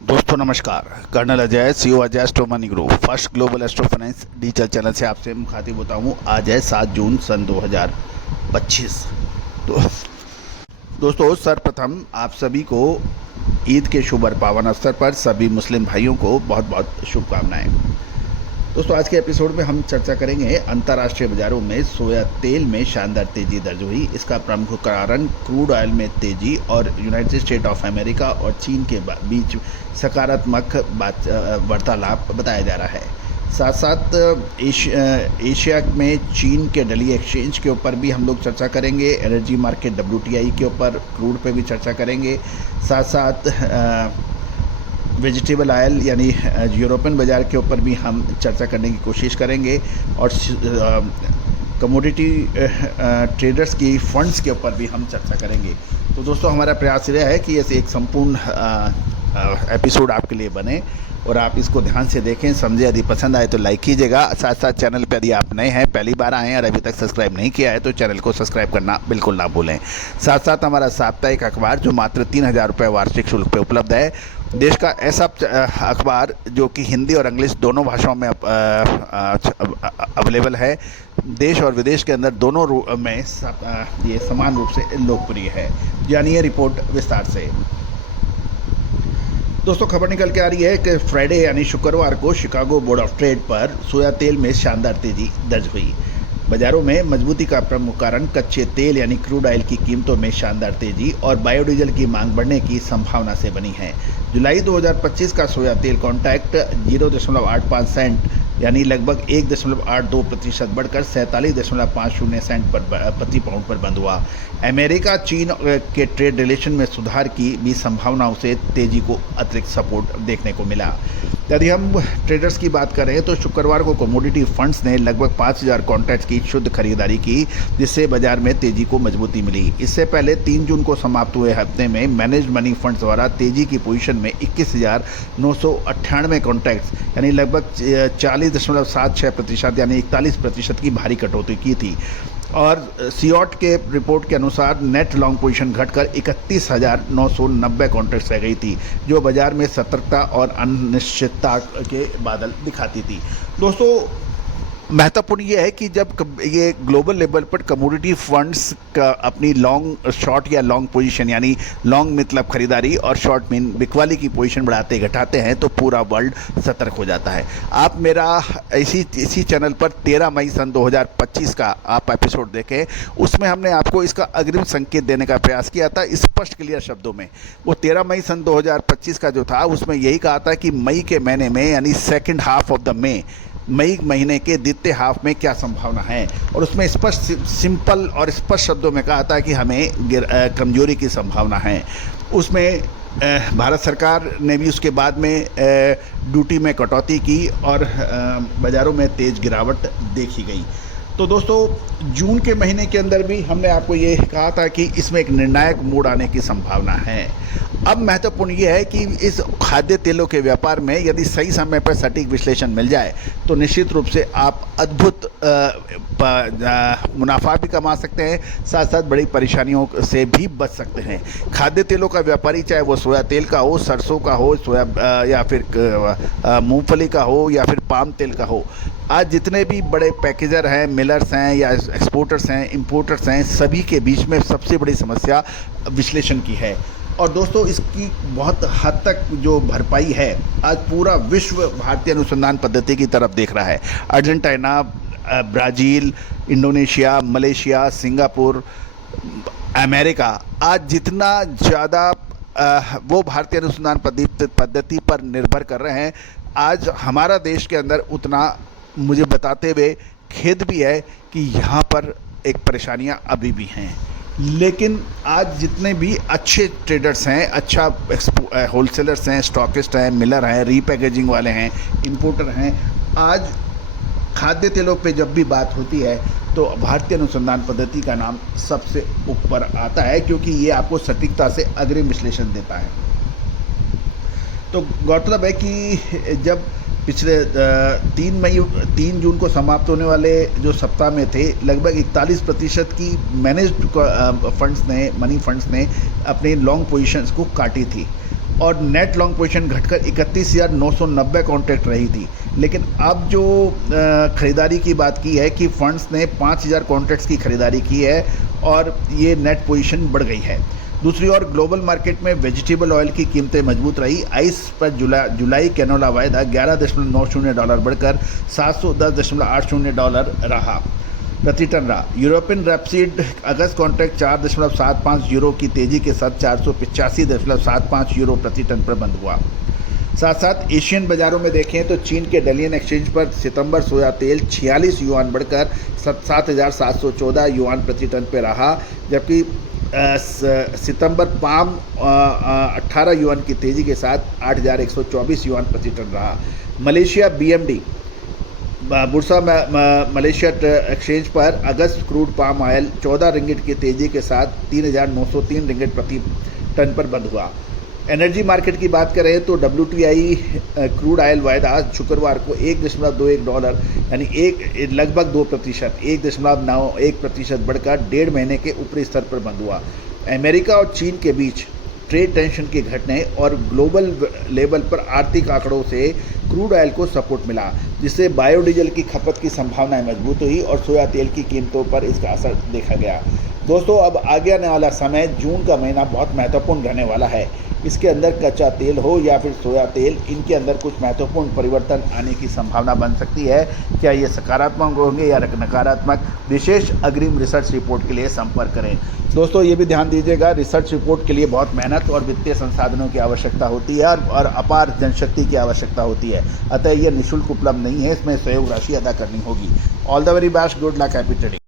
दोस्तों नमस्कार। Colonel Ajay, CEO Ajay astro money group first global astro finance digital channel से आपसे मुखातिब होता हूँ। आज है 7 जून सन 2025। तो दोस्तों सर्वप्रथम आप सभी को ईद के शुभ और पावन अवसर पर सभी मुस्लिम भाइयों को बहुत बहुत शुभकामनाएं। दोस्तों आज के एपिसोड में हम चर्चा करेंगे अंतर्राष्ट्रीय बाजारों में सोया तेल में शानदार तेजी दर्ज हुई। इसका प्रमुख कारण क्रूड ऑयल में तेजी और यूनाइटेड स्टेट ऑफ अमेरिका और चीन के बीच सकारात्मक वार्तालाप बताया जा रहा है। साथ साथ एशिया में चीन के डेली एक्सचेंज के ऊपर भी हम लोग चर्चा करेंगे। एनर्जी मार्केट WTI के ऊपर क्रूड पे भी चर्चा करेंगे। साथ साथ वेजिटेबल ऑयल यानी यूरोपियन बाज़ार के ऊपर भी हम चर्चा करने की कोशिश करेंगे और कमोडिटी ट्रेडर्स की फंड्स के ऊपर भी हम चर्चा करेंगे। तो दोस्तों हमारा प्रयास यह है कि ऐसे एक संपूर्ण एपिसोड आपके लिए बने और आप इसको ध्यान से देखें, समझें। यदि पसंद आए तो लाइक कीजिएगा। साथ साथ चैनल पर यदि आप नए हैं, पहली बार आए हैं और अभी तक सब्सक्राइब नहीं किया है तो चैनल को सब्सक्राइब करना बिल्कुल ना भूलें। साथ साथ हमारा साप्ताहिक अखबार जो मात्र 3000 रुपये वार्षिक शुल्क पे उपलब्ध है, देश का ऐसा अखबार जो कि हिंदी और इंग्लिश दोनों भाषाओं में अवेलेबल है। देश और विदेश के अंदर दोनों में ये समान रूप से लोकप्रिय है। जानिए रिपोर्ट विस्तार से। दोस्तों खबर निकल के आ रही है कि फ्राइडे यानी शुक्रवार को शिकागो बोर्ड ऑफ ट्रेड पर सोया तेल में शानदार तेजी दर्ज हुई। बाजारों में मजबूती का प्रमुख कारण कच्चे तेल यानी क्रूड ऑयल की कीमतों में शानदार तेजी और बायोडीजल की मांग बढ़ने की संभावना से बनी है। जुलाई 2025 का सोया तेल कॉन्ट्रैक्ट 0.85 सेंट यानी लगभग 1.82% बढ़कर 47.50 सेंट पर प्रति पाउंड पर बंद हुआ। अमेरिका चीन के ट्रेड रिलेशन में सुधार की भी संभावनाओं से तेजी को अतिरिक्त सपोर्ट देखने को मिला। यदि हम ट्रेडर्स की बात करें तो शुक्रवार को कमोडिटी फंड्स ने लगभग 5000 कॉन्ट्रैक्ट्स की शुद्ध खरीदारी की, जिससे बाजार में तेजी को मजबूती मिली। इससे पहले 3 जून को समाप्त हुए हफ्ते में मैनेज मनी फंड्स द्वारा तेजी की पोजीशन में 21,998 कॉन्ट्रैक्ट्स यानी लगभग 40.76% यानी 41% की भारी कटौती की थी। और सीओट के रिपोर्ट के अनुसार नेट लॉन्ग पोजीशन घटकर 31,990 कॉन्ट्रैक्ट्स रह गई थी, जो बाजार में सतर्कता और अनिश्चितता के बादल दिखाती थी। दोस्तों महत्वपूर्ण ये है कि जब ये ग्लोबल लेवल पर कमोडिटी फंड्स का अपनी लॉन्ग शॉर्ट या लॉन्ग पोजीशन यानी लॉन्ग मतलब खरीदारी और शॉर्ट मीन बिकवाली की पोजीशन बढ़ाते घटाते हैं तो पूरा वर्ल्ड सतर्क हो जाता है। आप मेरा इसी चैनल पर 13 मई सन 2025 का आप एपिसोड देखें, उसमें हमने आपको इसका अग्रिम संकेत देने का प्रयास किया था स्पष्ट क्लियर शब्दों में। वो 13 मई सन 2025 का जो था उसमें यही कहा था कि मई के महीने में यानी second half of the May महीने के द्वितीय हाफ में क्या संभावना है, और उसमें स्पष्ट सिंपल और स्पष्ट शब्दों में कहा था कि हमें कमजोरी की संभावना है। उसमें भारत सरकार ने भी उसके बाद में ड्यूटी में कटौती की और बाज़ारों में तेज़ गिरावट देखी गई। तो दोस्तों जून के महीने के अंदर भी हमने आपको ये कहा था कि इसमें एक निर्णायक मोड़ आने की संभावना है। अब महत्वपूर्ण ये है कि इस खाद्य तेलों के व्यापार में यदि सही समय पर सटीक विश्लेषण मिल जाए तो निश्चित रूप से आप अद्भुत मुनाफा भी कमा सकते हैं, साथ साथ बड़ी परेशानियों से भी बच सकते हैं। खाद्य तेलों का व्यापारी चाहे वो सोया तेल का हो, सरसों का हो, सोया या फिर मूंगफली का हो या फिर पाम तेल का हो, आज जितने भी बड़े पैकेजर हैं, मिलर्स हैं या एक्सपोर्टर्स हैं, इंपोर्टर्स हैं, सभी के बीच में सबसे बड़ी समस्या विश्लेषण की है। और दोस्तों इसकी बहुत हद तक जो भरपाई है, आज पूरा विश्व भारतीय अनुसंधान पद्धति की तरफ देख रहा है। Argentina, Brazil, Indonesia, Malaysia, Singapore, America, आज जितना ज़्यादा वो भारतीय अनुसंधान पद्धति पर निर्भर कर रहे हैं, आज हमारा देश के अंदर उतना मुझे बताते हुए खेद भी है कि यहाँ पर एक परेशानियाँ अभी भी हैं। लेकिन आज जितने भी अच्छे ट्रेडर्स हैं, अच्छा होलसेलर्स हैं, स्टॉकिस्ट हैं, मिलर हैं, रीपैकेजिंग वाले हैं, इंपोर्टर हैं, आज खाद्य तेलों पे जब भी बात होती है तो भारतीय अनुसंधान पद्धति का नाम सबसे ऊपर आता है, क्योंकि ये आपको सटीकता से अग्रिम विश्लेषण देता है। तो गौरतलब है कि जब पिछले 3 जून को समाप्त होने वाले जो सप्ताह में थे, लगभग 41% की मैनेज्ड फंड्स ने, मनी फंड्स ने अपने लॉन्ग पोजीशंस को काटी थी। और नेट लॉन्ग पोजीशन घटकर 31,990 कॉन्ट्रैक्ट रही थी। लेकिन अब जो ख़रीदारी की बात की है कि फंड्स ने 5,000 कॉन्ट्रैक्ट्स की ख़रीदारी की है और ये नेट पोजीशन बढ़ गई है। दूसरी ओर ग्लोबल मार्केट में वेजिटेबल ऑयल की कीमतें मजबूत रही। आइस पर जुलाई कैनोला वायदा $11.90 बढ़कर $710.80 रहा प्रति टन रहा। यूरोपियन रैपसीड अगस्त कॉन्ट्रैक्ट 4.75 यूरो की तेजी के साथ 485.75 यूरो प्रति टन पर बंद हुआ। साथ साथ एशियन बाजारों में देखें तो चीन के डलियन एक्सचेंज पर सितंबर सोया तेल 46 युआन बढ़कर 7,714 युआन प्रति टन पर रहा, जबकि सितंबर पाम 18 युआन की तेज़ी के साथ 8,124 युआन प्रति टन रहा। Malaysia BMD Bursa Malaysia exchange पर अगस्त क्रूड पाम ऑयल 14 रिंगिट की तेज़ी के साथ 3,903 रिंगिट प्रति टन पर बंद हुआ। एनर्जी मार्केट की बात करें तो WTI क्रूड ऑयल वायदा शुक्रवार को $1.21 यानी लगभग 2%, 1.91% बढ़कर 1.5 महीने के ऊपरी स्तर पर बंद हुआ। अमेरिका और चीन के बीच ट्रेड टेंशन के घटने और ग्लोबल लेवल पर आर्थिक आंकड़ों से क्रूड ऑयल को सपोर्ट मिला, जिससे बायोडीजल की खपत की संभावनाएं मजबूत हुई और सोया तेल की कीमतों पर इसका असर देखा गया। दोस्तों, अब आगे आने वाला समय जून का महीना बहुत महत्वपूर्ण रहने वाला है। इसके अंदर कच्चा तेल हो या फिर सोया तेल, इनके अंदर कुछ महत्वपूर्ण परिवर्तन आने की संभावना बन सकती है। क्या ये सकारात्मक होंगे या नकारात्मक? विशेष अग्रिम रिसर्च रिपोर्ट के लिए संपर्क करें। दोस्तों, ये भी ध्यान दीजिएगा, रिसर्च रिपोर्ट के लिए बहुत मेहनत और वित्तीय संसाधनों की आवश्यकता होती है और अपार जनशक्ति की आवश्यकता होती है। अतः यह निःशुल्क उपलब्ध नहीं है, इसमें सहयोग राशि अदा करनी होगी। All the very best, good luck, happy trading.